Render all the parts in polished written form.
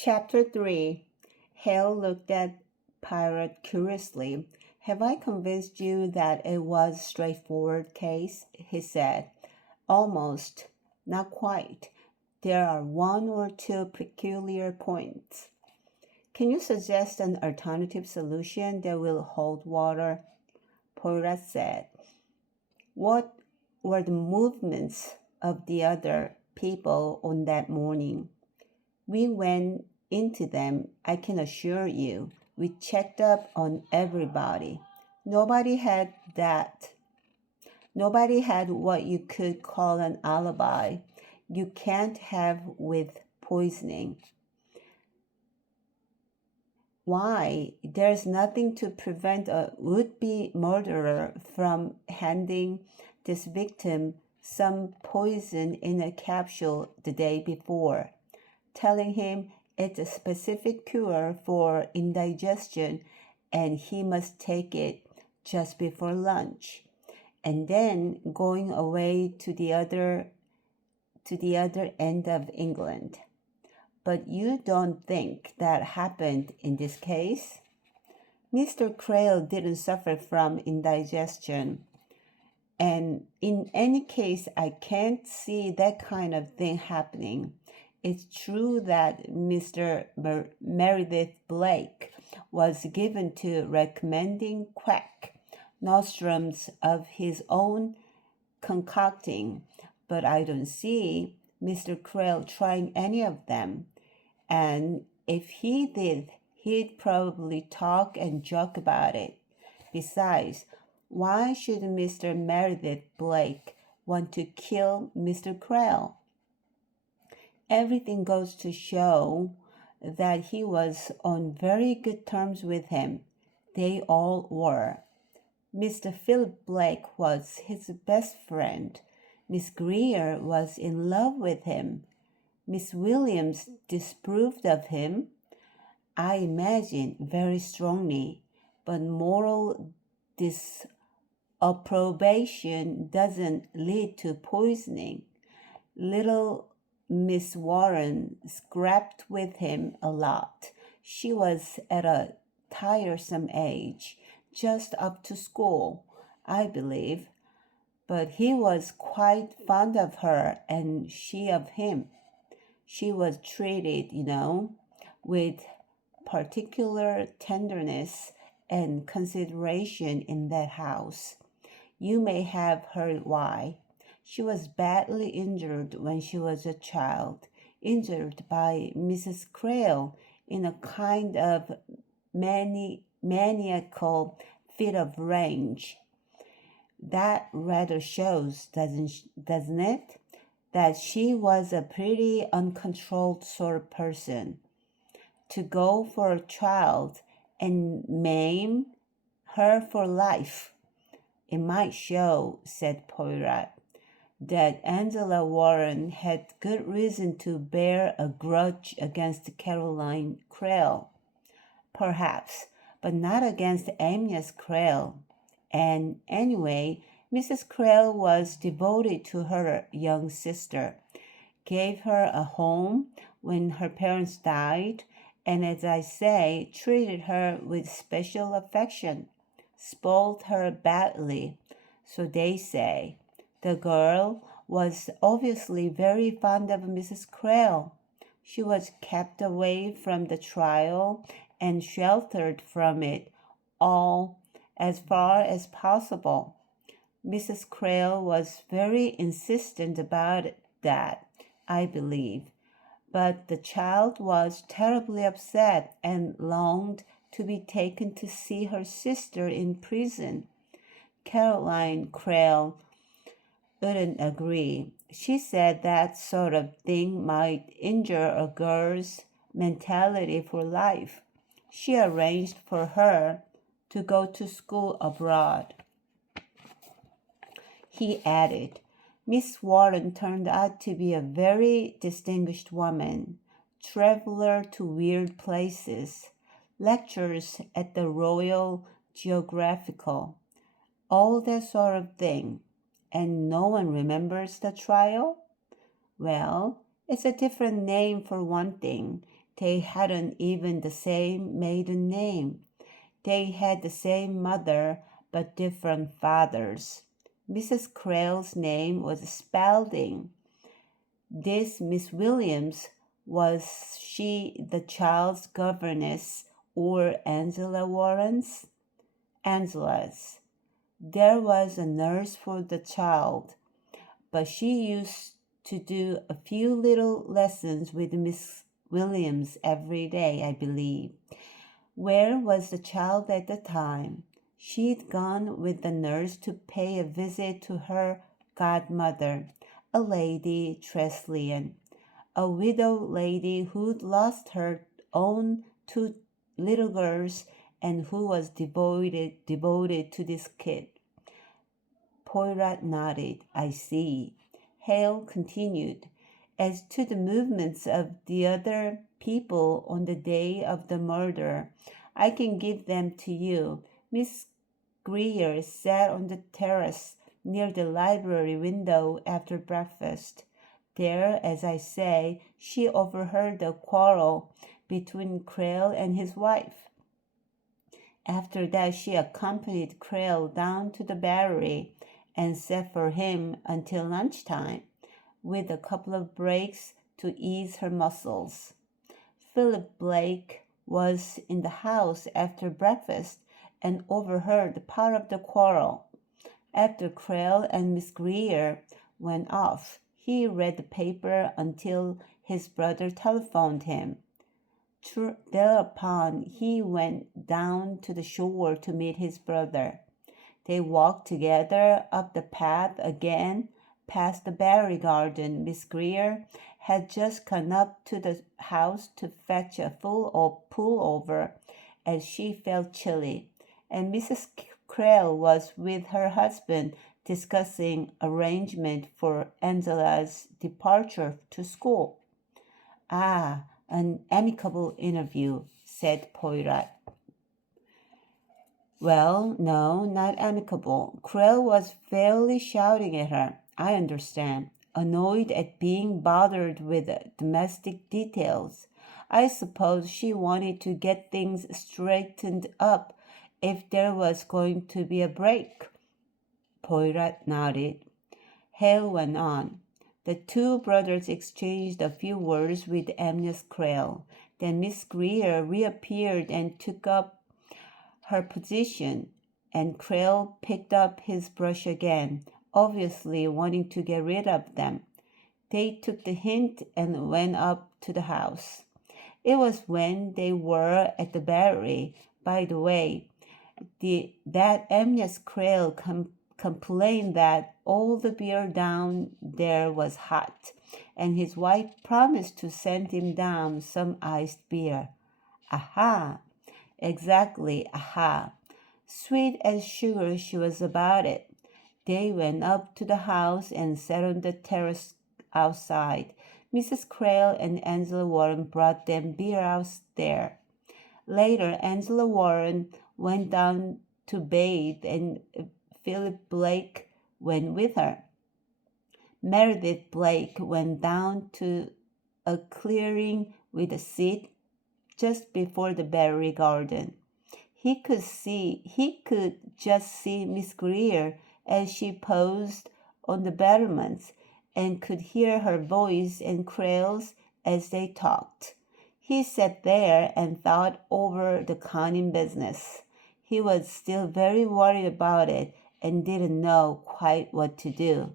Chapter 3. Hale looked at Pirate curiously. Have I convinced you that it was a straightforward case? He said. Almost. Not quite. There are one or two peculiar points. Can you suggest an alternative solution that will hold water? Poirot said. What were the movements of the other people on that morning? We went into them, I can assure you. We checked up on everybody. Nobody had that. Nobody had what you could call an alibi. You can't have with poisoning. Why? There's nothing to prevent a would-be murderer from handing this victim some poison in a capsule the day before, telling him it's a specific cure for indigestion and he must take it just before lunch, and then going away to the other end of England. But you don't think that happened in this case? Mr. Crail didn't suffer from indigestion, and in any case, I can't see that kind of thing happening. It's true that Mr. Meredith Blake was given to recommending quack nostrums of his own concocting, but I don't see Mr. Crail trying any of them. And if he did, he'd probably talk and joke about it. Besides, why should Mr. Meredith Blake want to kill Mr. Crail? Everything goes to show that he was on very good terms with him. They all were. Mr. Philip Blake was his best friend. Miss Greer was in love with him. Miss Williams disapproved of him, I imagine, very strongly, but moral disapprobation doesn't lead to poisoning. Little Miss Warren scrapped with him a lot. She was at a tiresome age, just up to school, I believe, but he was quite fond of her and she of him. She was treated, with particular tenderness and consideration in that house. You may have heard why. She was badly injured when she was a child, injured by Mrs. Crail in a kind of maniacal fit of rage. That rather shows, doesn't it? That she was a pretty uncontrolled sort of person. To go for a child and maim her for life. It might show, said Poirot, that Angela Warren had good reason to bear a grudge against Caroline Crail. Perhaps, but not against Amyas Crail. And anyway, Mrs. Crail was devoted to her young sister, gave her a home when her parents died, and as I say, treated her with special affection, spoiled her badly, so they say. The girl was obviously very fond of Mrs. Crail. She was kept away from the trial and sheltered from it all as far as possible. Mrs. Crail was very insistent about that, I believe, but the child was terribly upset and longed to be taken to see her sister in prison. Caroline Crail wouldn't agree. She said that sort of thing might injure a girl's mentality for life. She arranged for her to go to school abroad. He added, Miss Warren turned out to be a very distinguished woman, traveler to weird places, lectures at the Royal Geographical, all that sort of thing. And no one remembers the trial? Well, it's a different name for one thing. They hadn't even the same maiden name. They had the same mother, but different fathers. Mrs. Crale's name was Spalding. This Miss Williams, was she the child's governess or Angela Warren's? Angela's. There was a nurse for the child, but she used to do a few little lessons with Miss Williams every day, I believe. Where was the child at the time? She'd gone with the nurse to pay a visit to her godmother, a Lady Tressilian, a widow lady who'd lost her own two little girls and who was devoted to this kid. Poirot nodded. I see. Hale continued. As to the movements of the other people on the day of the murder, I can give them to you. Miss Greer sat on the terrace near the library window after breakfast. There, as I say, she overheard the quarrel between Crale and his wife. After that, she accompanied Crale down to the Battery and sat for him until lunchtime, with a couple of breaks to ease her muscles. Philip Blake was in the house after breakfast and overheard part of the quarrel. After Crale and Miss Greer went off, he read the paper until his brother telephoned him. Thereupon he went down to the shore to meet his brother. They walked together up the path again, past the berry garden. Miss Greer had just gone up to the house to fetch a full pullover, as she felt chilly, and Mrs. Crale was with her husband discussing arrangement for Angela's departure to school. Ah, an amicable interview, said Poirot. Well, no, not amicable. Crale was fairly shouting at her, I understand, annoyed at being bothered with domestic details. I suppose she wanted to get things straightened up if there was going to be a break. Poirot nodded. Hale went on. The two brothers exchanged a few words with Amyas Crale. Then Miss Greer reappeared and took up her position, and Crale picked up his brush again, obviously wanting to get rid of them. They took the hint and went up to the house. It was when they were at the Battery, by the way, that Amyas Crale complained that all the beer down there was hot, and his wife promised to send him down some iced beer. Aha! Exactly, aha! Sweet as sugar she was about it. They went up to the house and sat on the terrace outside. Mrs. Crale and Angela Warren brought them beer out there. Later, Angela Warren went down to bathe, and Philip Blake went with her. Meredith Blake went down to a clearing with a seat just before the berry garden. He could just see Miss Greer as she posed on the battlements, and could hear her voice and Crale's as they talked. He sat there and thought over the conning business. He was still very worried about it and didn't know quite what to do.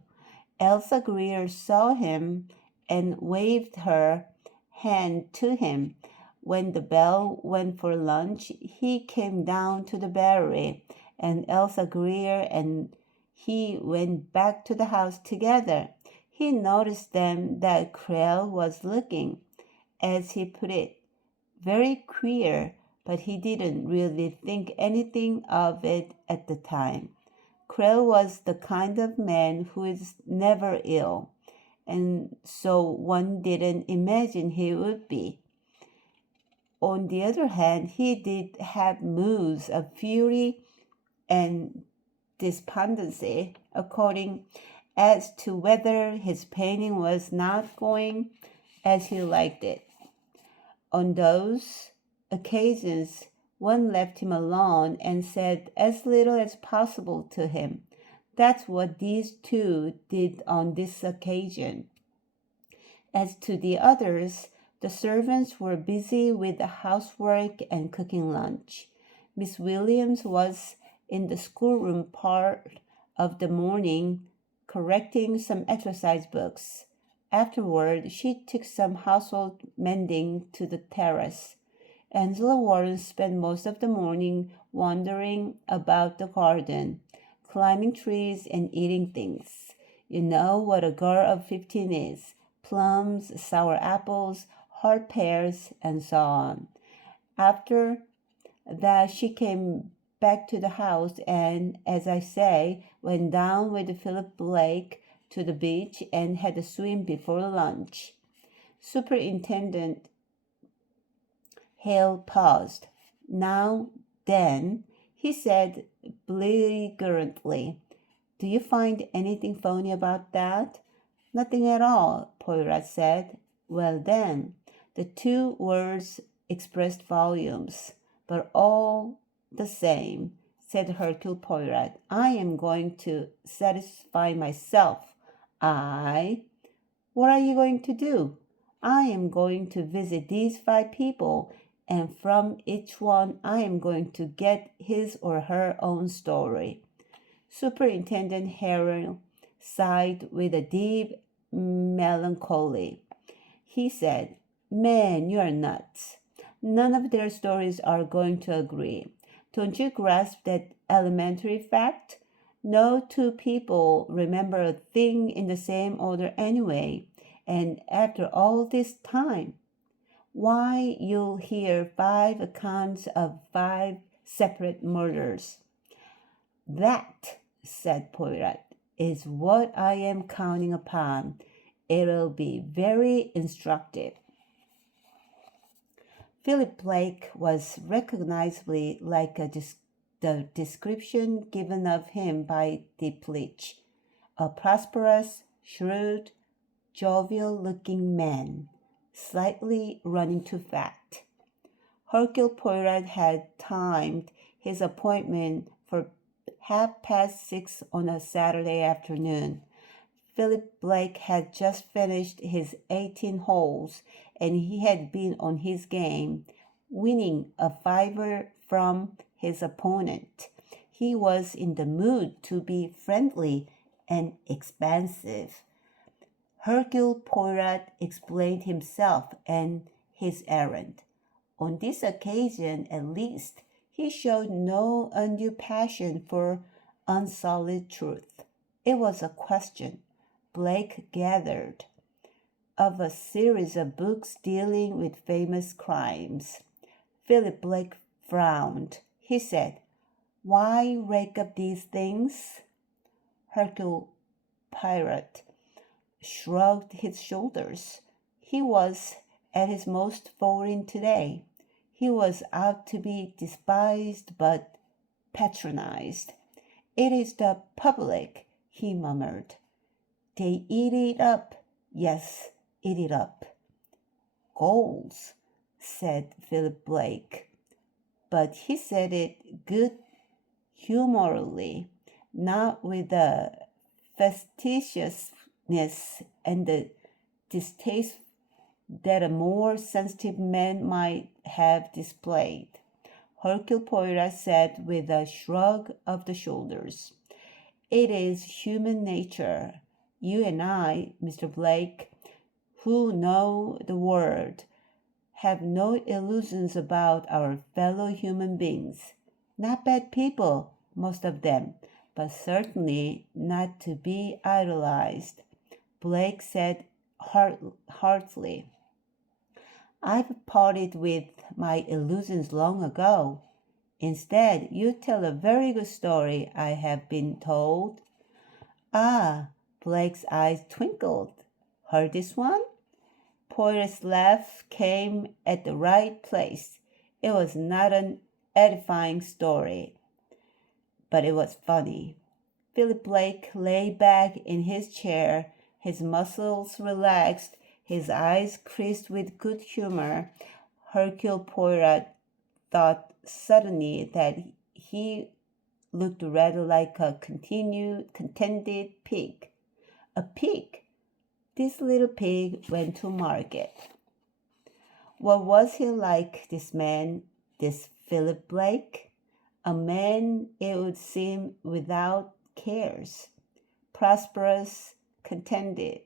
Elsa Greer saw him and waved her hand to him. When the bell went for lunch, he came down to the Battery, and Elsa Greer and he went back to the house together. He noticed then that Crale was looking, as he put it, very queer, but he didn't really think anything of it at the time. Crale was the kind of man who is never ill, and so one didn't imagine he would be. On the other hand, he did have moods of fury and despondency, according as to whether his painting was not going as he liked it. On those occasions, one left him alone and said as little as possible to him. That's what these two did on this occasion. As to the others, the servants were busy with the housework and cooking lunch. Miss Williams was in the schoolroom part of the morning correcting some exercise books. Afterward, she took some household mending to the terrace. Angela Warren spent most of the morning wandering about the garden, climbing trees and eating things. You know what a girl of 15 is: plums, sour apples, hard pears, and so on. After that, she came back to the house and, as I say, went down with Philip Blake to the beach and had a swim before lunch. Superintendent Hale paused. Now, then, he said belligerently, do you find anything phony about that? Nothing at all, Poirot said. Well, then, the two words expressed volumes. But all the same, said Hercule Poirot, I am going to satisfy myself. What are you going to do? I am going to visit these 5 people, and from each one I am going to get his or her own story. Superintendent Hale sighed with a deep melancholy. He said, Man, you're nuts. None of their stories are going to agree. Don't you grasp that elementary fact? No 2 people remember a thing in the same order anyway, and after all this time, why, you'll hear 5 accounts of 5 separate murders. That, said Poirot, is what I am counting upon. It'll be very instructive. Philip Blake was recognizably like the description given of him by Diplich, a prosperous, shrewd, jovial-looking man, slightly running to fat. Hercule Poirot had timed his appointment for 6:30 on a Saturday afternoon. Philip Blake had just finished his 18 holes, and he had been on his game, winning a $5 from his opponent. He was in the mood to be friendly and expansive. Hercule Poirot explained himself and his errand. On this occasion, at least, he showed no undue passion for unsullied truth. It was a question, Blake gathered, of a series of books dealing with famous crimes. Philip Blake frowned. He said, Why rake up these things? Hercule Poirot shrugged his shoulders. He was at his most foreign today. He was out to be despised but patronized. It is the public, he murmured. They eat it up. Yes, eat it up. Goals, said Philip Blake. But he said it good-humoredly, not with the facetiousness and the distaste that a more sensitive man might have displayed. Hercule Poirot said with a shrug of the shoulders, It is human nature. You and I, Mr. Blake, who know the world, have no illusions about our fellow human beings. Not bad people, most of them, but certainly not to be idolized. Blake said heartily, I've parted with my illusions long ago. Instead, you tell a very good story, I have been told. Ah, Blake's eyes twinkled. Heard this one? Poirot's laugh came at the right place. It was not an edifying story, but it was funny. Philip Blake lay back in his chair, his muscles relaxed, his eyes creased with good humor. Hercule Poirot thought suddenly that he looked rather like a contented pig. A pig? This little pig went to market. What was he like, this man, this Philip Blake? A man, it would seem, without cares, prosperous, contented,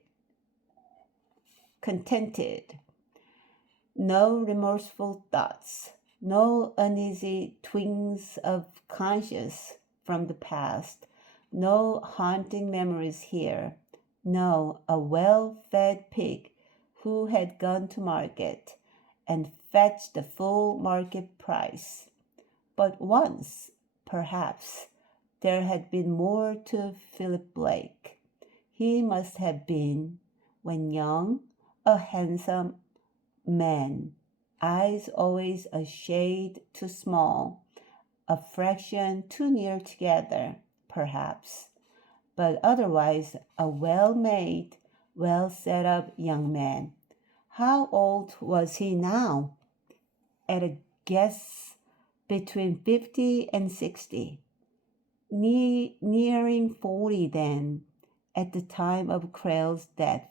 no remorseful thoughts, no uneasy twinges of conscience from the past, no haunting memories here. No, a well-fed pig who had gone to market and fetched the full market price. But once, perhaps, there had been more to Philip Blake. He must have been, when young, a handsome man, eyes always a shade too small, a fraction too near together, perhaps, but otherwise a well-made, well-set-up young man. How old was he now? At a guess, between 50 and 60. Nearing 40 then, at the time of Creel's death,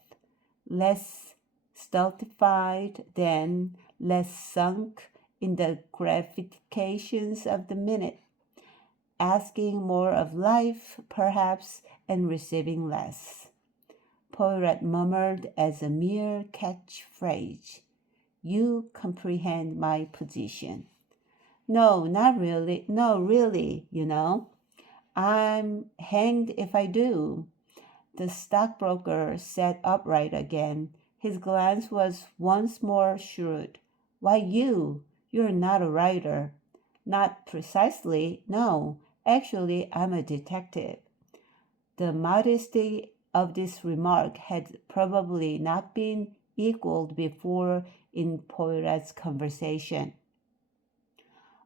less stultified than, less sunk in the gratifications of the minute, asking more of life, perhaps, and receiving less. Poirot murmured as a mere catchphrase, "You comprehend my position." "No, not really. No, really, I'm hanged if I do." The stockbroker sat upright again. His glance was once more shrewd. "Why, you're not a writer." "Not precisely, no. Actually, I'm a detective." The modesty of this remark had probably not been equaled before in Poirot's conversation.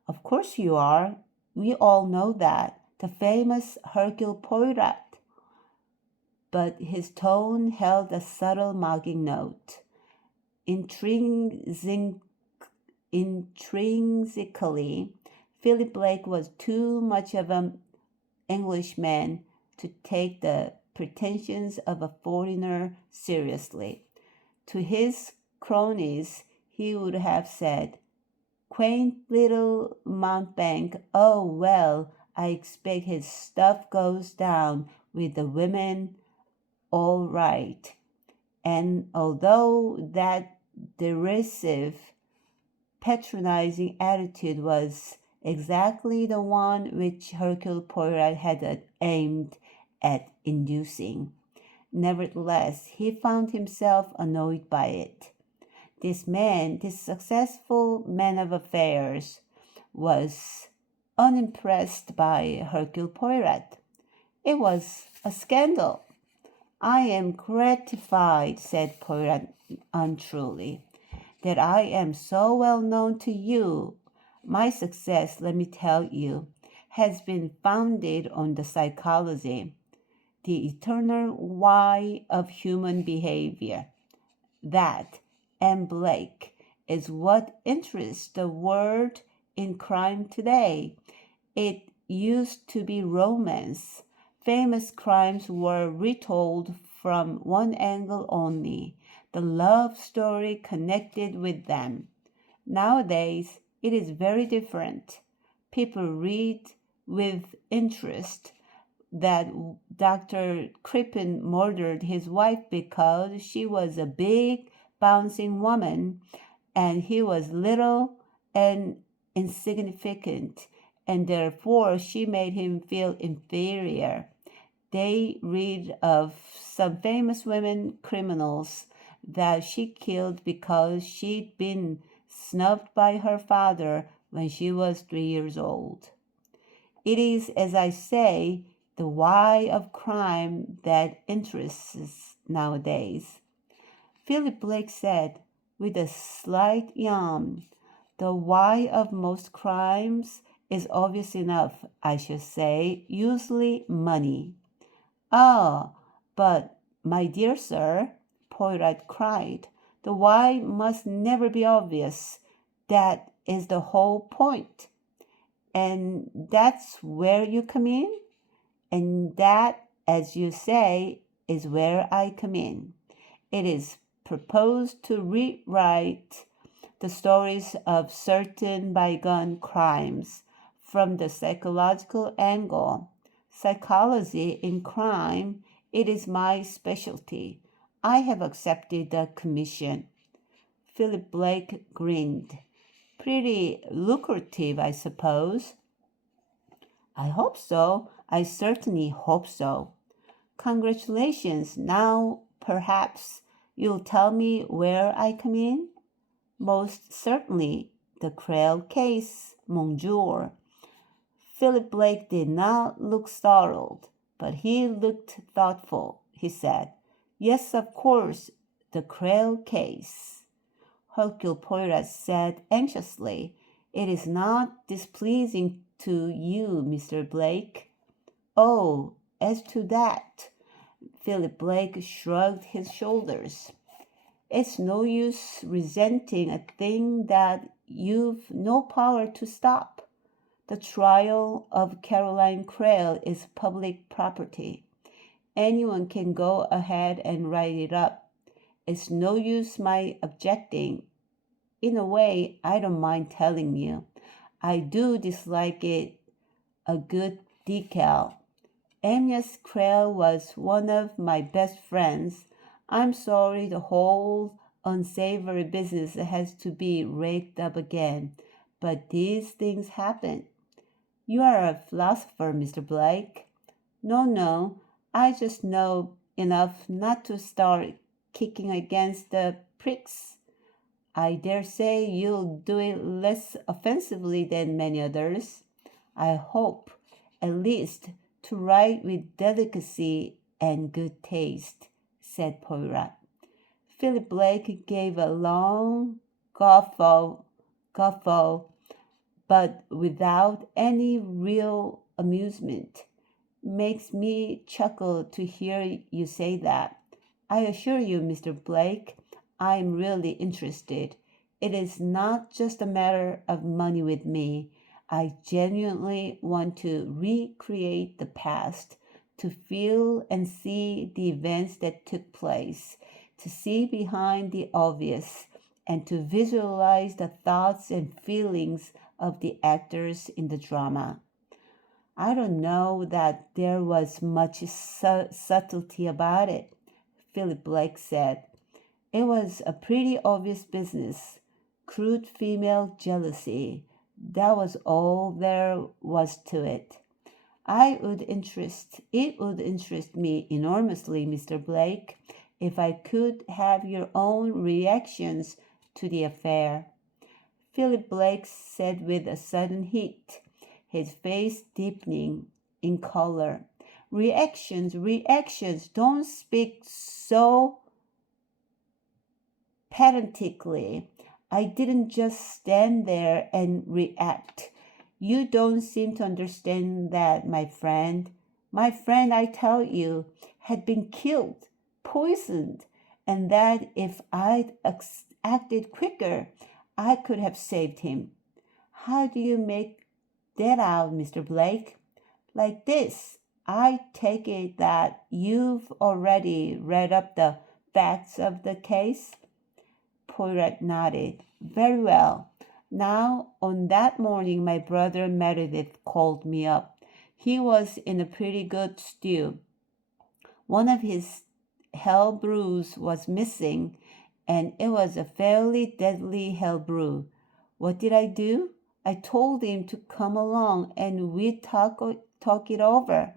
"Of course you are. We all know that. The famous Hercule Poirot." But his tone held a subtle mocking note. Intrinsically, Philip Blake was too much of an Englishman to take the pretensions of a foreigner seriously. To his cronies, he would have said, "Quaint little mountebank, oh, well, I expect his stuff goes down with the women all right." And although that derisive, patronizing attitude was exactly the one which Hercule Poirot had aimed at inducing, nevertheless, he found himself annoyed by it. This man, this successful man of affairs, was unimpressed by Hercule Poirot. It was a scandal. "I am gratified," said Poirot untruly, "that I am so well known to you. My success, let me tell you, has been founded on the psychology, the eternal why of human behavior. That, and Blake, is what interests the world in crime today. It used to be romance. Famous crimes were retold from one angle only, the love story connected with them. Nowadays, it is very different. People read with interest that Dr. Crippen murdered his wife because she was a big, bouncing woman and he was little and insignificant, and therefore she made him feel inferior. They read of some famous women criminals that she killed because she'd been snubbed by her father when she was 3 years old. It is, as I say, the why of crime that interests us nowadays." Philip Blake said, with a slight yawn, "The why of most crimes is obvious enough, I should say, usually money." "Ah, but, my dear sir," Poirot cried, "the why must never be obvious. That is the whole point. And that's where you come in. And that, as you say, is where I come in. It is proposed to rewrite the stories of certain bygone crimes from the psychological angle. Psychology in crime, it is my specialty. I have accepted the commission. Philip Blake grinned. Pretty lucrative, I suppose. I hope so. I certainly hope so. Congratulations. Now, perhaps you'll tell me where I come in? Most certainly. The Creel case, Monsieur. Philip Blake did not look startled, but he looked thoughtful. He said, Yes, of course, the Creel case. Hercule Poirot said anxiously, It is not displeasing to you, Mr. Blake. Oh, as to that, Philip Blake shrugged his shoulders. It's no use resenting a thing that you've no power to stop. The trial of Caroline Creel is public property. Anyone can go ahead and write it up. It's no use my objecting. In a way, I don't mind telling you. I do dislike it a good decal. Amyas Creel was one of my best friends. I'm sorry the whole unsavory business has to be raked up again, but these things happen. You are a philosopher, Mr. Blake. No, I just know enough not to start kicking against the pricks. I dare say you'll do it less offensively than many others. I hope, at least, to write with delicacy and good taste, said Poirot. Philip Blake gave a long guffaw, but without any real amusement. Makes me chuckle to hear you say that. I assure you, Mr. Blake, I am really interested. It is not just a matter of money with me. I genuinely want to recreate the past, to feel and see the events that took place, to see behind the obvious, and to visualize the thoughts and feelings of the actors in the drama. I don't know that there was much subtlety about it, Philip Blake said. It was a pretty obvious business. Crude female jealousy. That was all there was to it. It would interest me enormously, Mr. Blake, if I could have your own reactions to the affair. Philip Blake said with a sudden heat, his face deepening in color. Reactions, don't speak so pedantically. I didn't just stand there and react. You don't seem to understand that, my friend. My friend, I tell you, had been killed, poisoned, and that if I'd acted quicker, I could have saved him. How do you make that out, Mr. Blake? Like this. I take it that you've already read up the facts of the case? Poirot nodded. Very well. Now, on that morning, my brother Meredith called me up. He was in a pretty good stew. One of his hell brews was missing, and it was a fairly deadly hell brew. What did I do? I told him to come along and we'd talk it over.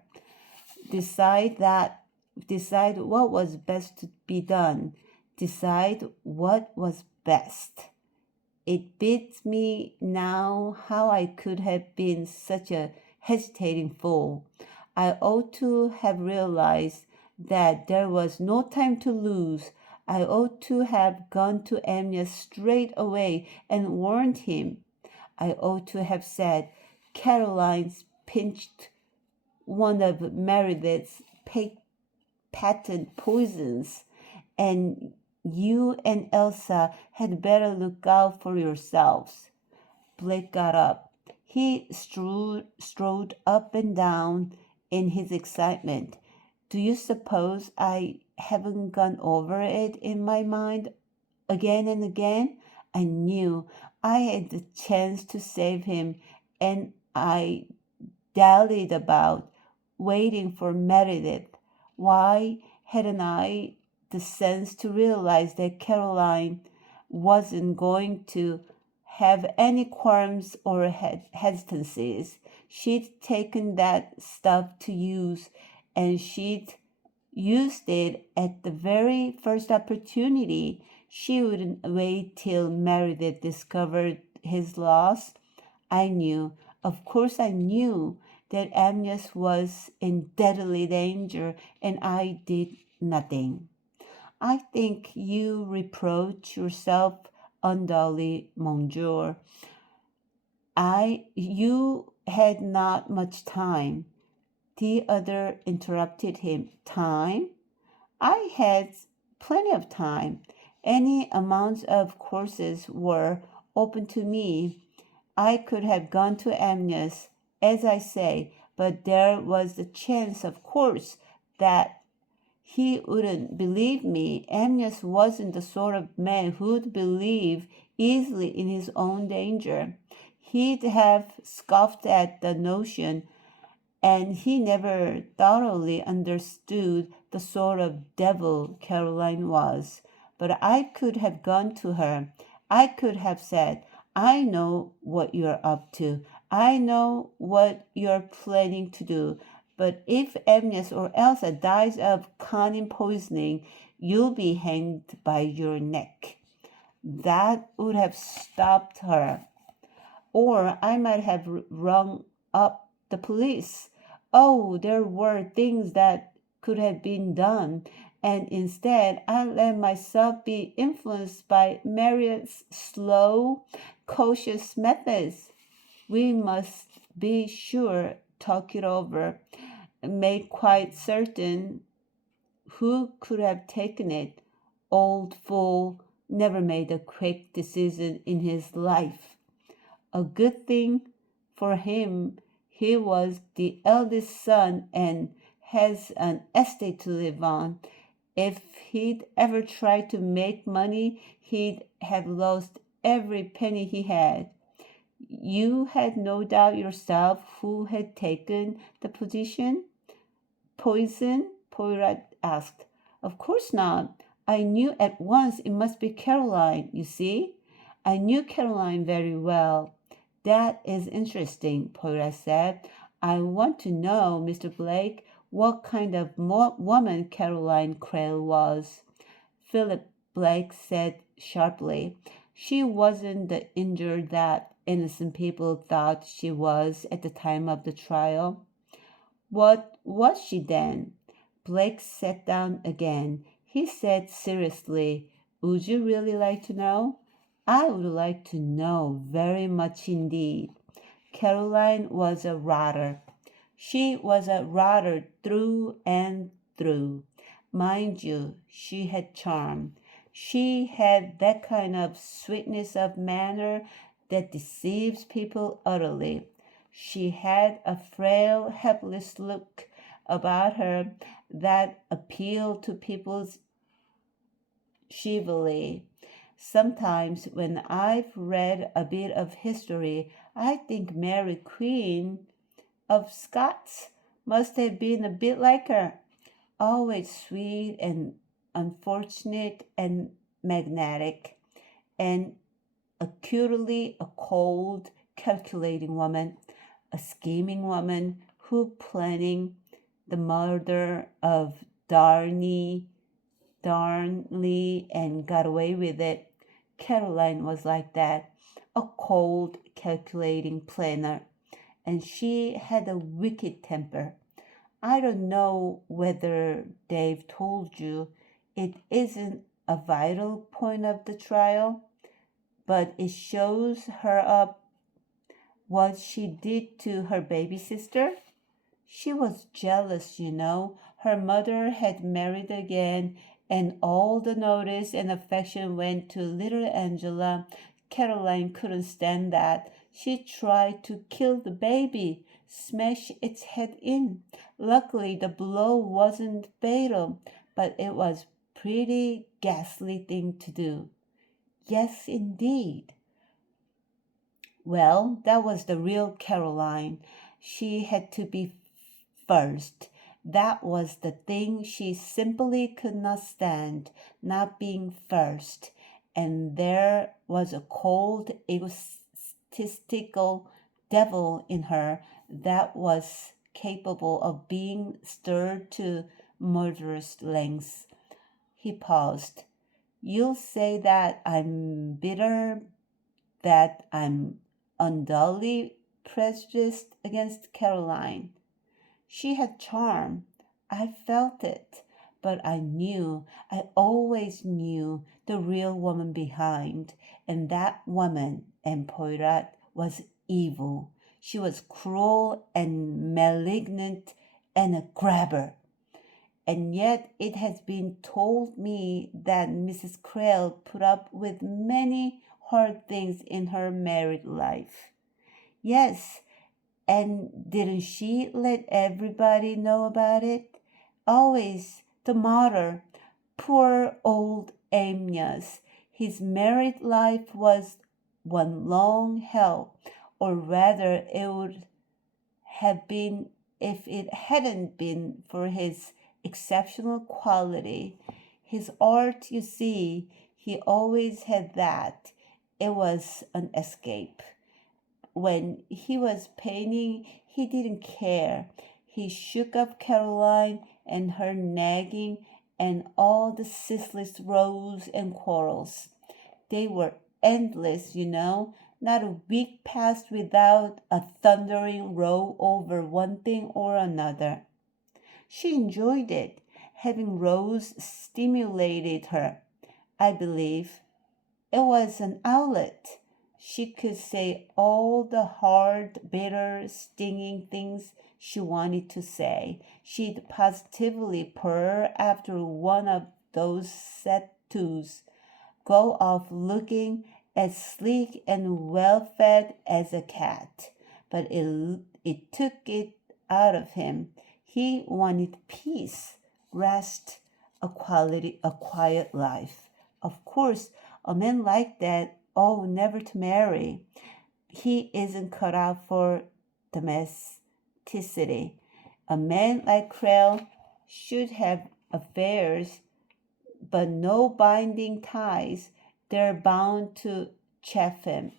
Decide what was best to be done. Decide what was best. It beats me now how I could have been such a hesitating fool. I ought to have realized that there was no time to lose. I ought to have gone to Amyas straight away and warned him. I ought to have said, Caroline's pinched one of Meredith's patent poisons, and You and Elsa had better look out for yourselves. Blake got up. He strode up and down in his excitement. Do you suppose I haven't gone over it in my mind again and again? I knew I had the chance to save him, and I dallied about, waiting for Meredith. Why hadn't I the sense to realize that Caroline wasn't going to have any qualms or hesitancies? She'd taken that stuff to use, and she'd used it at the very first opportunity. She wouldn't wait till Meredith discovered his loss. I knew, of course, I knew that Agnes was in deadly danger, and I did nothing. I think you reproach yourself unduly, Monsieur. You had not much time. The other interrupted him. Time? I had plenty of time. Any amount of courses were open to me. I could have gone to Agnes, as I say, but there was the chance, of course, that he wouldn't believe me. Agnes wasn't the sort of man who'd believe easily in his own danger. He'd have scoffed at the notion, and he never thoroughly understood the sort of devil Caroline was. But I could have gone to her. I could have said, I know what you're up to. I know what you're planning to do. But if Agnes or Elsa dies of cunning poisoning, you'll be hanged by your neck. That would have stopped her. Or I might have rung up the police. Oh, there were things that could have been done, and instead I let myself be influenced by Marriott's slow, cautious methods. We must be sure, talk it over, make quite certain who could have taken it. Old fool never made a quick decision in his life. A good thing for him, he was the eldest son and has an estate to live on. If he'd ever tried to make money, he'd have lost every penny he had. You had no doubt yourself who had taken the poison? Poirot asked. Of course not. I knew at once it must be Caroline, you see. I knew Caroline very well. That is interesting, Poirot said. I want to know, Mr. Blake, what kind of woman Caroline Crale was. Philip Blake said sharply, she wasn't the injured that innocent people thought she was at the time of the trial. What was she then? Blake sat down again. He said seriously, would you really like to know? I would like to know very much indeed. Caroline was a rotter. She was a rotter through and through. Mind you, she had charm. She had that kind of sweetness of manner that deceives people utterly. She had a frail, helpless look about her that appealed to people's chivalry. Sometimes when I've read a bit of history, I think Mary Queen of Scots must have been a bit like her, always sweet and unfortunate and magnetic, and acutely a cold, calculating woman, a scheming woman who planning the murder of Darnley and got away with it. Caroline was like that, a cold, calculating planner, and she had a wicked temper. I don't know whether Dave told you, it isn't a vital point of the trial, but it shows her up what she did to her baby sister. She was jealous, you know. Her mother had married again, and all the notice and affection went to little Angela. Caroline couldn't stand that. She tried to kill the baby, smash its head in. Luckily, the blow wasn't fatal, but it was pretty ghastly thing to do. Yes, indeed. Well, that was the real Caroline. She had to be first. That was the thing she simply could not stand, not being first. And there was a cold, egotistical devil in her that was capable of being stirred to murderous lengths. He paused. You'll say that I'm bitter, that I'm unduly prejudiced against Caroline. She had charm. I felt it. But I always knew the real woman behind. And that woman, and Poirat, was evil. She was cruel and malignant and a grabber. And yet it has been told me that Mrs. Crale put up with many hard things in her married life. Yes, and didn't she let everybody know about it? Always the martyr. Poor old Amyas. His married life was one long hell, or rather it would have been if it hadn't been for his exceptional quality. His art, you see, he always had that. It was an escape. When he was painting, he didn't care. He shook up Caroline and her nagging and all the ceaseless rows and quarrels. They were endless, you know. Not a week passed without a thundering row over one thing or another. She enjoyed it. Having rows stimulated her, I believe. It was an outlet. She could say all the hard, bitter, stinging things she wanted to say. She'd positively purr after one of those set twos, go off looking as sleek and well-fed as a cat. But it took it out of him. He wanted peace, rest, a quiet life. Of course, a man like that, oh, never to marry. He isn't cut out for domesticity. A man like Crale should have affairs, but no binding ties. They're bound to chafe him.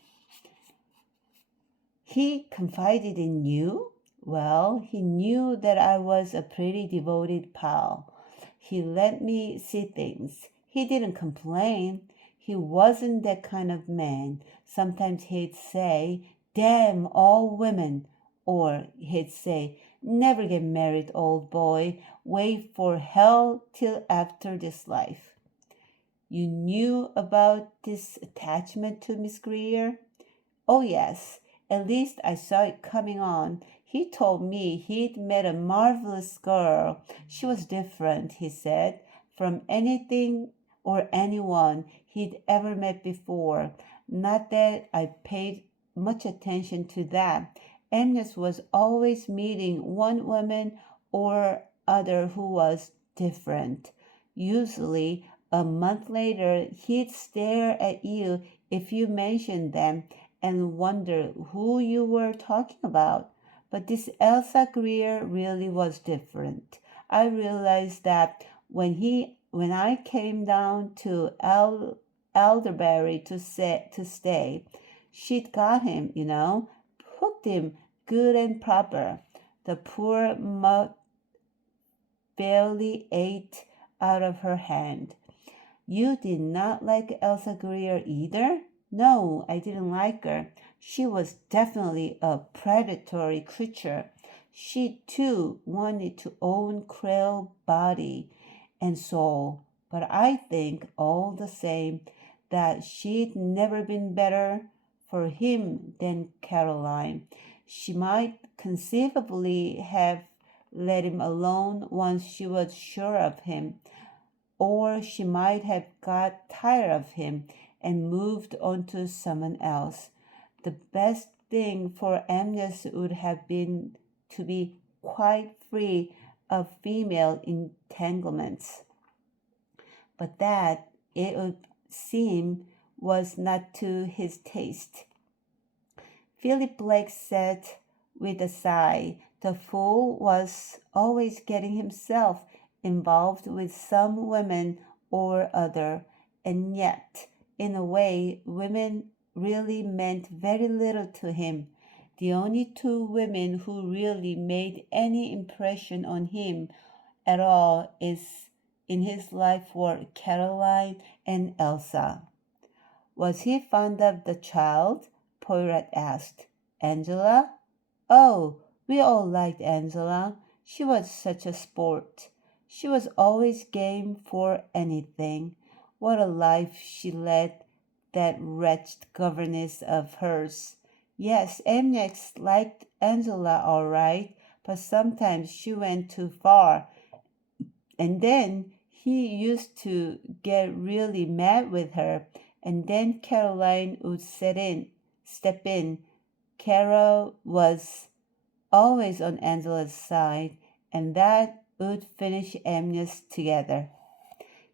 He confided in you? Well, he knew that I was a pretty devoted pal. He let me see things. He didn't complain. He wasn't that kind of man. Sometimes he'd say, damn all women. Or he'd say, never get married, old boy. Wait for hell till after this life. You knew about this attachment to Miss Greer? Oh, yes. At least I saw it coming on. He told me he'd met a marvelous girl. She was different, he said, from anything or anyone he'd ever met before. Not that I paid much attention to that. Agnes was always meeting one woman or other who was different. Usually, a month later, he'd stare at you if you mentioned them and wonder who you were talking about. But this Elsa Greer really was different. I realized that when I came down to Elderberry to stay, she'd got him, you know, hooked him good and proper. The poor mutt barely ate out of her hand. You did not like Elsa Greer either? No, I didn't like her. She was definitely a predatory creature. She too wanted to own Crale's body and soul, but I think all the same that she'd never been better for him than Caroline. She might conceivably have let him alone once she was sure of him, or she might have got tired of him and moved on to someone else. The best thing for Agnes would have been to be quite free of female entanglements. But that, it would seem, was not to his taste. Philip Blake said with a sigh, the fool was always getting himself involved with some woman or other, and yet, in a way, women really meant very little to him. The only two women who really made any impression on him at all in his life were Caroline and Elsa. Was he fond of the child? Poirot asked. Angela? Oh, we all liked Angela. She was such a sport. She was always game for anything. What a life she led, that wretched governess of hers. Yes, Amnex liked Angela all right, but sometimes she went too far. And then he used to get really mad with her, and then Caroline would step in. Carol was always on Angela's side, and that would finish Amnes together.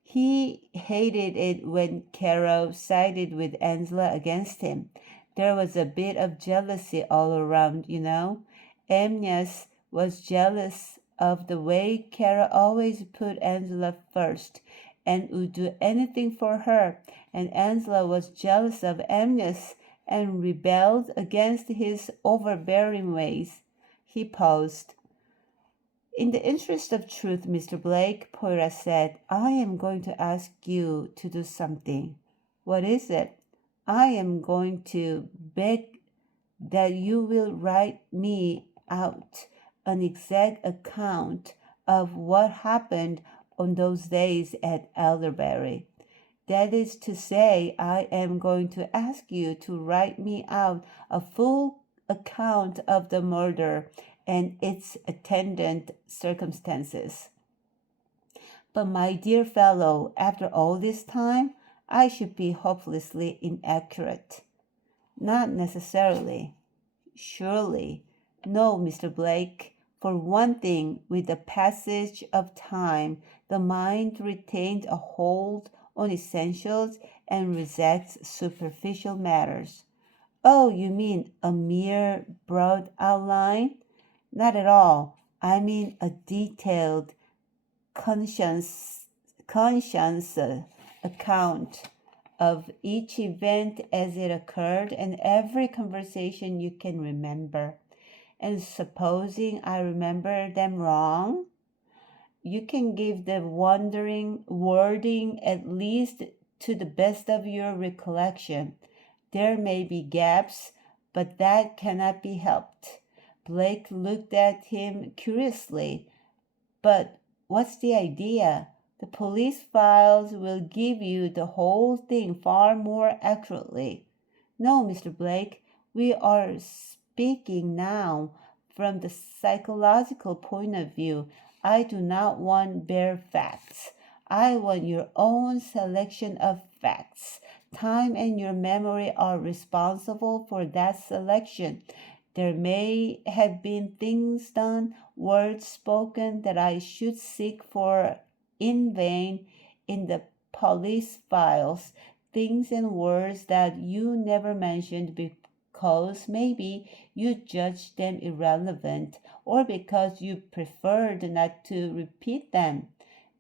He hated it when Carol sided with Angela against him. There was a bit of jealousy all around, you know. Amnes was jealous of the way Carol always put Angela first and would do anything for her, and Angela was jealous of Amnes and rebelled against his overbearing ways. He paused. In the interest of truth, Mr. Blake, Poirot said, I am going to ask you to do something. What is it? I am going to beg that you will write me out an exact account of what happened on those days at Elderberry. That is to say, I am going to ask you to write me out a full account of the murder and its attendant circumstances. But my dear fellow, after all this time, I should be hopelessly inaccurate. Not necessarily. Surely. No, Mr. Blake. For one thing, with the passage of time, the mind retains a hold on essentials and rejects superficial matters. Oh, you mean a mere broad outline? Not at all. I mean a detailed conscience account of each event as it occurred and every conversation you can remember. And supposing I remember them wrong, you can give the wording at least to the best of your recollection. There may be gaps, but that cannot be helped. Blake looked at him curiously. But what's the idea? The police files will give you the whole thing far more accurately. No, Mr. Blake, we are speaking now from the psychological point of view. I do not want bare facts. I want your own selection of facts. Time and your memory are responsible for that selection. There may have been things done, words spoken that I should seek for in vain in the police files, things and words that you never mentioned because maybe you judged them irrelevant or because you preferred not to repeat them.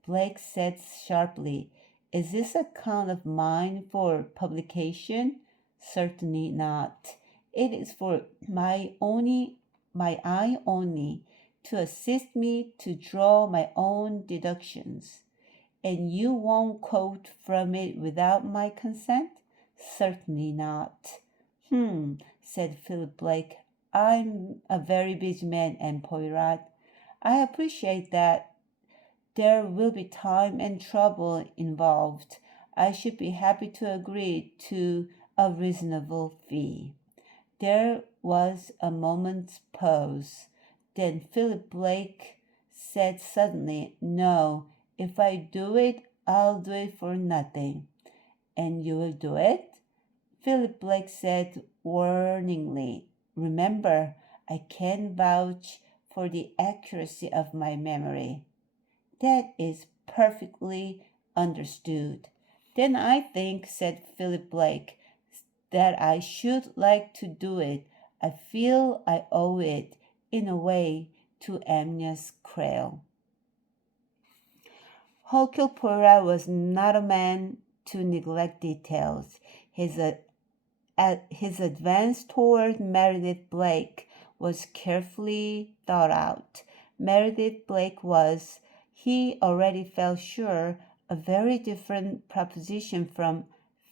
Blake said sharply, Is this account of mine for publication? Certainly not. It is for my eye only, to assist me to draw my own deductions. And you won't quote from it without my consent? Certainly not. Said Philip Blake. I'm a very busy man, and Poirot. I appreciate that there will be time and trouble involved. I should be happy to agree to a reasonable fee. There was a moment's pause. Then Philip Blake said suddenly, No, if I do it, I'll do it for nothing. And you will do it? Philip Blake said warningly. Remember, I can't vouch for the accuracy of my memory. That is perfectly understood. Then I think, said Philip Blake, that I should like to do it. I feel I owe it, in a way, to Amyas Creel. Hercule Poirot was not a man to neglect details. His advance toward Meredith Blake was carefully thought out. Meredith Blake was, he already felt sure, a very different proposition from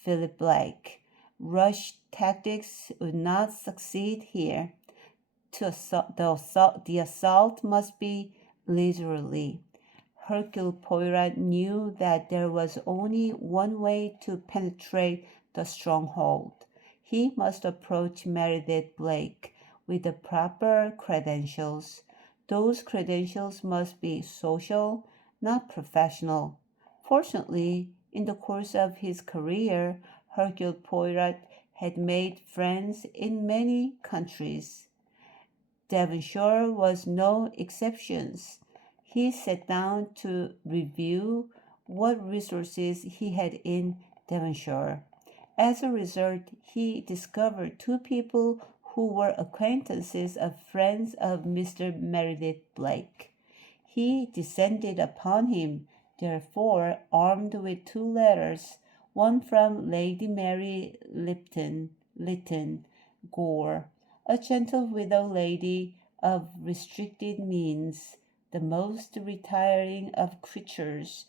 Philip Blake. Rush tactics would not succeed here. The assault must be leisurely. Hercule Poirot knew that there was only one way to penetrate the stronghold. He must approach Meredith Blake with the proper credentials. Those credentials must be social, not professional. Fortunately, in the course of his career, Hercule Poirot had made friends in many countries. Devonshire was no exception. He sat down to review what resources he had in Devonshire. As a result, he discovered two people who were acquaintances of friends of Mr. Meredith Blake. He descended upon him, therefore, armed with two letters, one from Lady Mary Lytton Gore, a gentle widow lady of restricted means, the most retiring of creatures,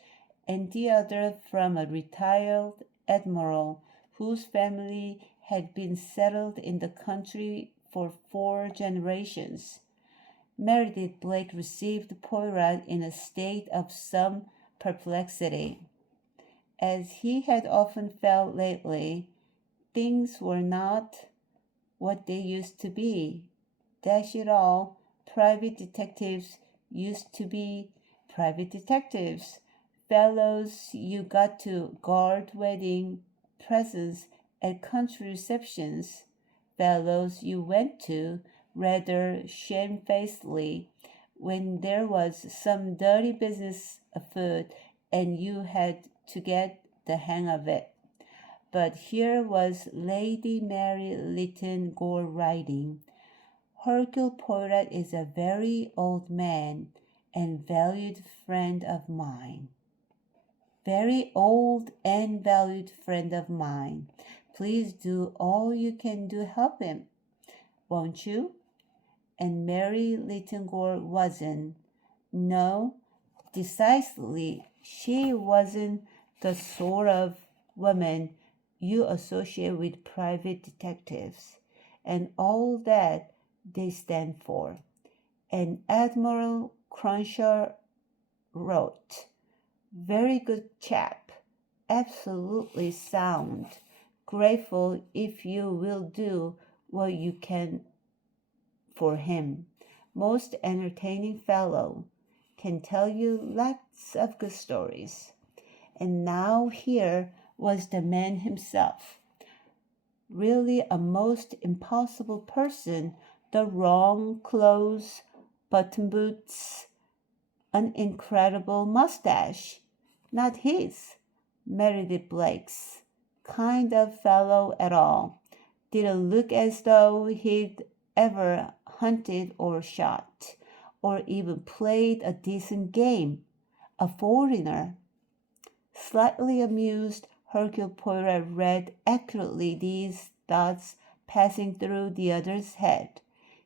and the other from a retired admiral whose family had been settled in the country for 4 generations. Meredith Blake received Poirot in a state of some perplexity. As he had often felt lately, things were not what they used to be. Dash it all, private detectives used to be private detectives. Fellows you got to guard wedding presents at country receptions. Fellows you went to, rather shamefacedly, when there was some dirty business afoot and you had to get the hang of it. But here was Lady Mary Lytton Gore writing, Hercule Poirot is a very old man and valued friend of mine. Very old and valued friend of mine. Please do all you can to help him, won't you? And Mary Lytton Gore wasn't. No, decisively, she wasn't the sort of woman you associate with private detectives and all that they stand for. And Admiral Cronshaw wrote, very good chap, absolutely sound, grateful if you will do what you can for him. Most entertaining fellow, can tell you lots of good stories. And now here was the man himself. Really a most impossible person, the wrong clothes, button boots, an incredible mustache. Not his, Meredith Blake's kind of fellow at all. Didn't look as though he'd ever hunted or shot, or even played a decent game. A foreigner. Slightly amused, Hercule Poirot read accurately these thoughts passing through the other's head.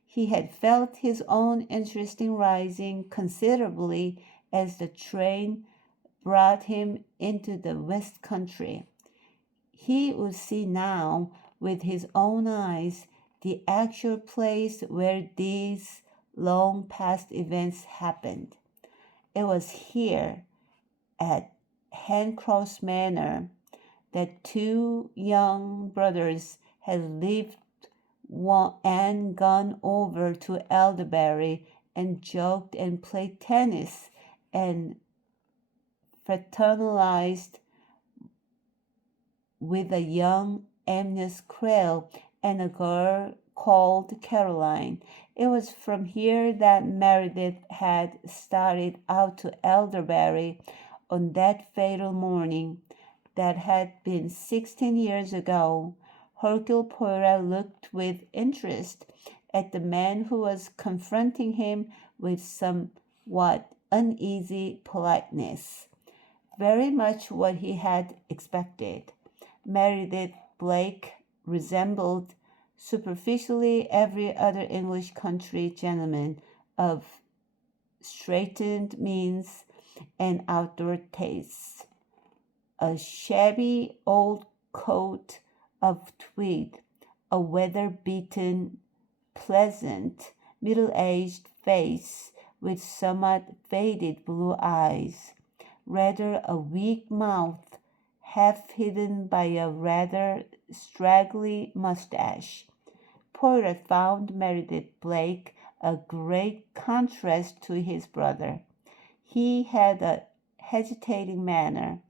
He had felt his own interest rising considerably as the train brought him into the West Country. He would see now, with his own eyes, the actual place where these long past events happened. It was here, at Handcross Manor, that two young brothers had lived and gone over to Elderberry and joked and played tennis and fraternized with a young Amnes Creel and a girl called Caroline. It was from here that Meredith had started out to Elderberry on that fatal morning that had been 16 years ago. Hercule Poirot looked with interest at the man who was confronting him with somewhat uneasy politeness. Very much what he had expected. Meredith Blake resembled superficially every other English country gentleman of straitened means and outdoor tastes. A shabby old coat of tweed, a weather-beaten, pleasant, middle-aged face with somewhat faded blue eyes, rather a weak mouth, half hidden by a rather straggly mustache. Poirot found Meredith Blake a great contrast to his brother. He had a hesitating manner.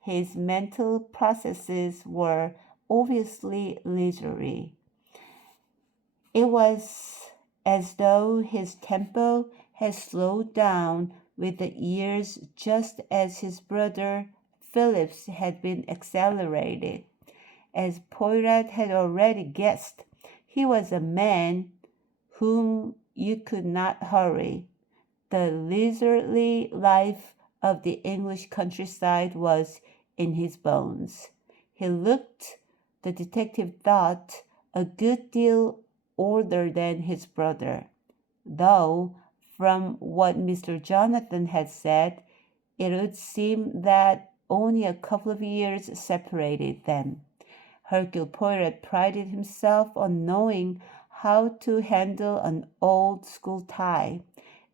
His mental processes were obviously leisurely. It was as though his tempo had slowed down with the years, just as his brother Philip's had been accelerated. As Poirot had already guessed, he was a man whom you could not hurry. The leisurely life of the English countryside was in his bones. He looked, the detective thought, a good deal older than his brother, though from what Mr. Jonathan had said, it would seem that only a couple of years separated them. Hercule Poirot prided himself on knowing how to handle an old-school tie.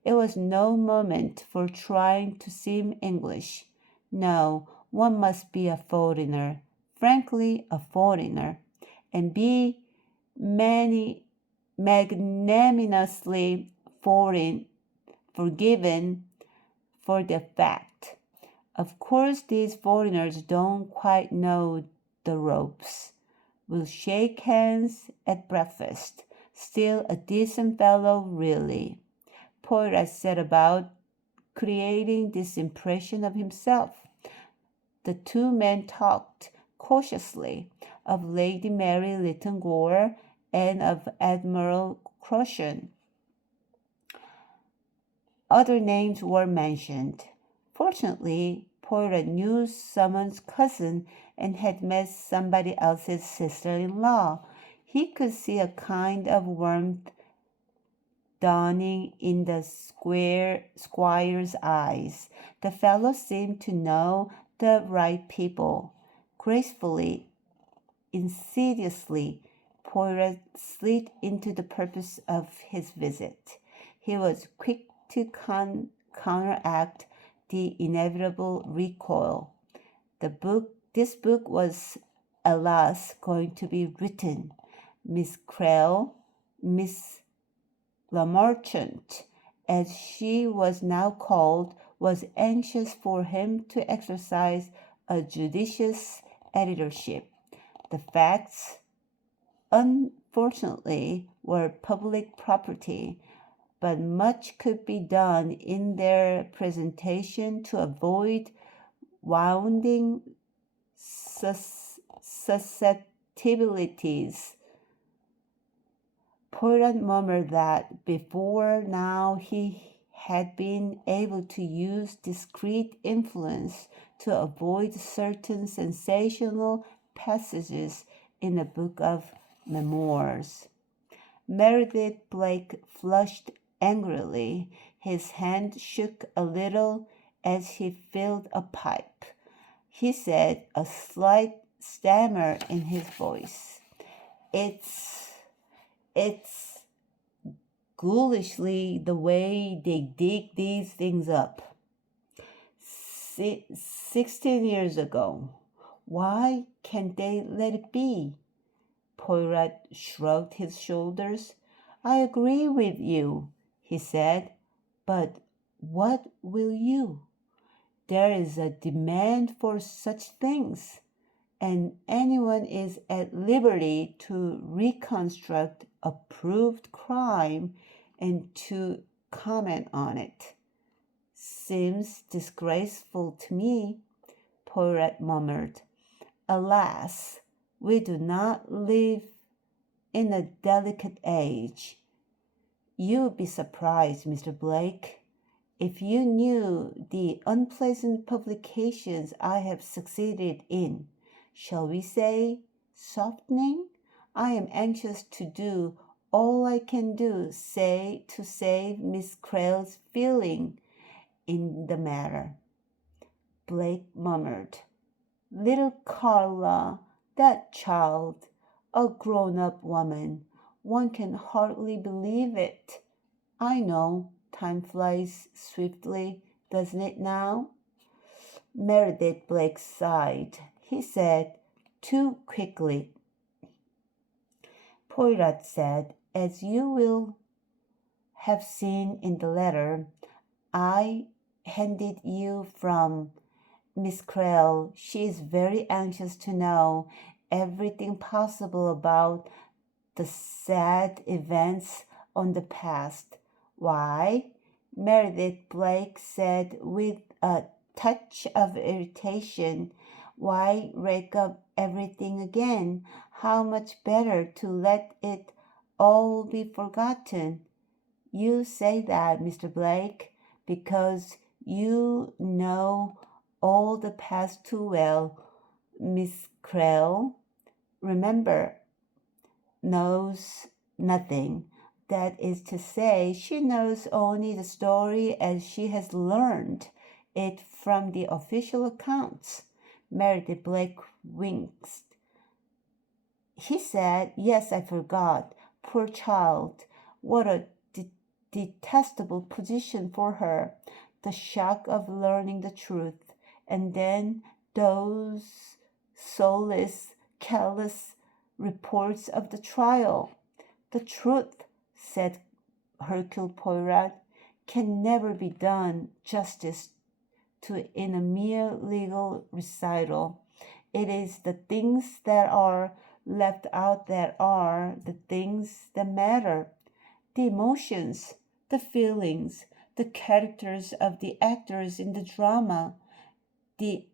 It was no moment for trying to seem English. No, one must be a foreigner, frankly a foreigner, and be magnanimously forgiven for the fact. Of course, these foreigners don't quite know the ropes. Will shake hands at breakfast. Still a decent fellow, really. Poirot set about creating this impression of himself. The two men talked cautiously of Lady Mary Lytton Gore and of Admiral Cruchen. Other names were mentioned. Fortunately, Poirot knew someone's cousin and had met somebody else's sister-in-law. He could see a kind of warmth dawning in the squire's eyes. The fellow seemed to know the right people. Gracefully, insidiously, Poirot slid into the purpose of his visit. He was quick to counteract the inevitable recoil. This book was, alas, going to be written. Miss Lamarchant, as she was now called, was anxious for him to exercise a judicious editorship. The facts, unfortunately, were public property, but much could be done in their presentation to avoid wounding susceptibilities. Poirot murmured that before now he had been able to use discreet influence to avoid certain sensational passages in a book of memoirs. Meredith Blake flushed angrily. His hand shook a little as he filled a pipe. He said, a slight stammer in his voice, It's ghoulishly the way they dig these things up. 16 years ago. Why can't they let it be? Poirot shrugged his shoulders. I agree with you, he said, but what will you? There is a demand for such things, and anyone is at liberty to reconstruct a proved crime and to comment on it. Seems disgraceful to me, Poirot murmured. Alas, we do not live in a delicate age. You would be surprised, Mr. Blake, if you knew the unpleasant publications I have succeeded in, shall we say, softening. I am anxious to do all I can do, say, to save Miss Crale's feeling in the matter. Blake murmured, Little Carla, that child, a grown-up woman. One can hardly believe it. I know, time flies swiftly, doesn't it now? Meredith Blake sighed. He said, too quickly. Poirot said, as you will have seen in the letter I handed you from Miss Crale, she is very anxious to know everything possible about the sad events on the past. Why? Meredith Blake said with a touch of irritation. Why rake up everything again? How much better to let it all be forgotten. You say that, Mr. Blake, because you know all the past too well. Miss Crale, remember, knows nothing. That is to say, she knows only the story as she has learned it from the official accounts. Meredith Blake winced. He said, yes, I forgot. Poor child. What a detestable position for her. The shock of learning the truth. And then those soulless, callous reports of the trial. The truth, said Hercule Poirot, can never be done justice to in a mere legal recital. It is the things that are left out that are the things that matter. The emotions, the feelings, the characters of the actors in the drama, the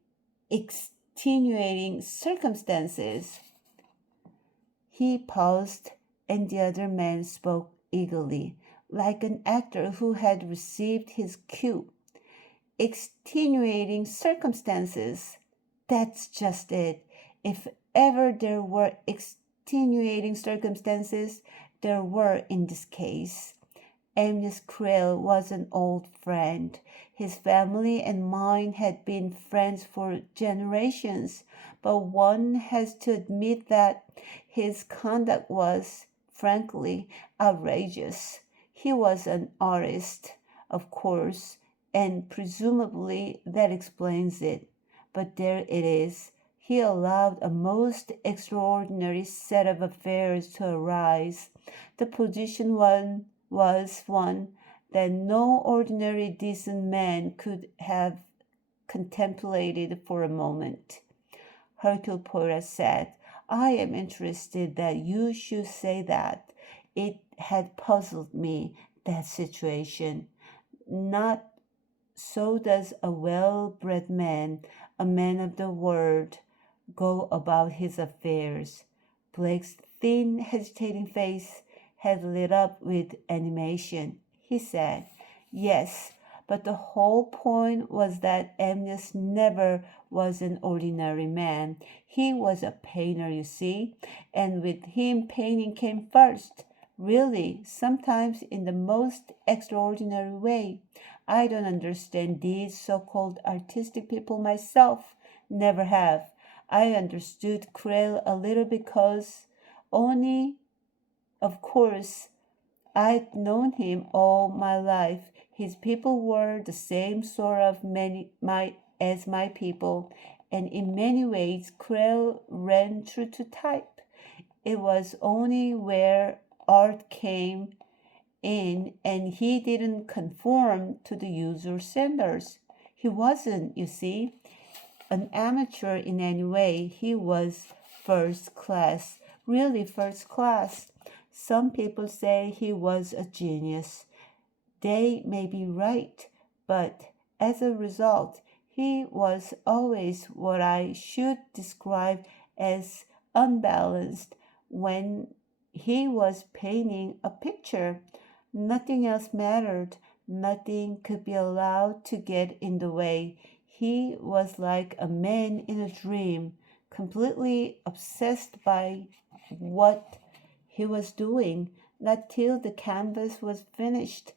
extenuating circumstances. He paused, and the other man spoke eagerly, like an actor who had received his cue. Extenuating circumstances. That's just it. If ever there were extenuating circumstances, there were in this case. Amyas Crale was an old friend. His family and mine had been friends for generations, but one has to admit that his conduct was, frankly, outrageous. He was an artist, of course, and presumably that explains it. But there it is. He allowed a most extraordinary set of affairs to arise. The position was one that no ordinary decent man could have contemplated for a moment. Hercule Poirot said, I am interested that you should say that. It had puzzled me, that situation. Not so does a well-bred man, a man of the world, go about his affairs. Blake's thin, hesitating face had lit up with animation. He said, yes, but the whole point was that Amyas never was an ordinary man. He was a painter, you see, and with him painting came first. Really, sometimes in the most extraordinary way. I don't understand these so-called artistic people myself. Never have. I understood Crale a little because only, of course, I'd known him all my life. His people were the same sort of as my people, and in many ways Crale ran true to type. It was only where art came in and he didn't conform to the usual standards. He wasn't, you see, an amateur in any way. He was first class, really first class. Some people say he was a genius. They may be right, but as a result, he was always what I should describe as unbalanced when he was painting a picture. Nothing else mattered. Nothing could be allowed to get in the way. He was like a man in a dream, completely obsessed by what he was doing. Not till the canvas was finished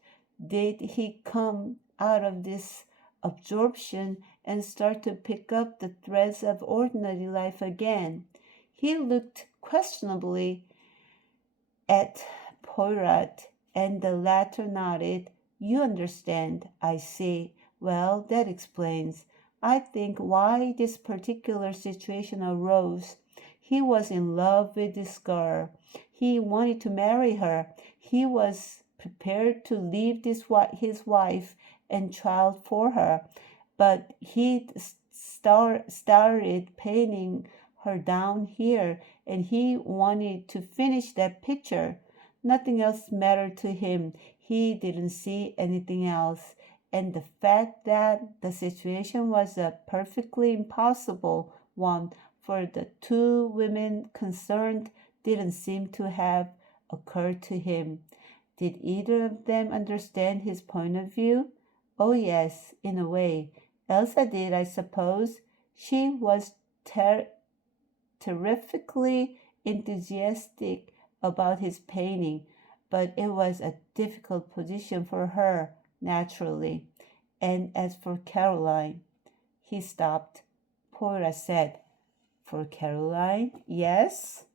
did he come out of this absorption and start to pick up the threads of ordinary life again. He looked questionably at Poirot, and the latter nodded. You understand, I see. Well, that explains, I think, why this particular situation arose. He was in love with this girl. He wanted to marry her. He was prepared to leave his wife and child for her. But he started painting her down here, and he wanted to finish that picture. Nothing else mattered to him. He didn't see anything else. And the fact that the situation was a perfectly impossible one for the two women concerned didn't seem to have occurred to him. Did either of them understand his point of view? Oh, yes, in a way. Elsa did, I suppose. She was terrifically enthusiastic about his painting, but it was a difficult position for her, naturally. And as for Caroline, he stopped. Poirot said, For Caroline? Yes?